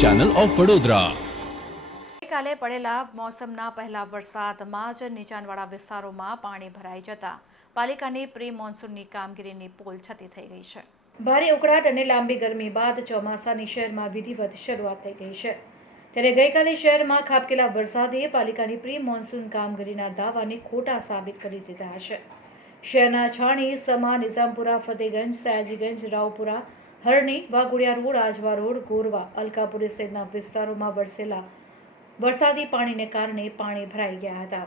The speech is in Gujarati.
ચેનલ ઓફ વડોદરા ગઈકાલે પડેલા મોસમના પહેલા વરસાદમાં જ નીચાણવાળા વિસ્તારોમાં પાણી ભરાઈ જતા પાલિકાની પ્રી મોન્સૂનની કામગીરીની પોલ છતી થઈ ગઈ છે. ભારે ઉકળાટ અને લાંબી ગરમી બાદ ચોમાસાની શહેરમાં વિધિવત શરૂઆત થઈ ગઈ છે. ત્યારે ગઈકાલે શહેરમાં ખાબકેલા વરસાદે પાલિકાની પ્રી મોન્સૂન કામગીરીના દાવાને ખોટા સાબિત કરી દીધા છે. શહેરના છાણી સમા નિઝામપુરા ફતેગંજ સયાજીગંજ રાવપુરા હરણી, વાઘોડિયા રોડ, આજવા રોડ, ગોરવા, અલકાપુરી સહિતના વિસ્તારોમાં વરસેલા વરસાદી પાણીને કારણે પાણી ભરાઈ ગયા હતા.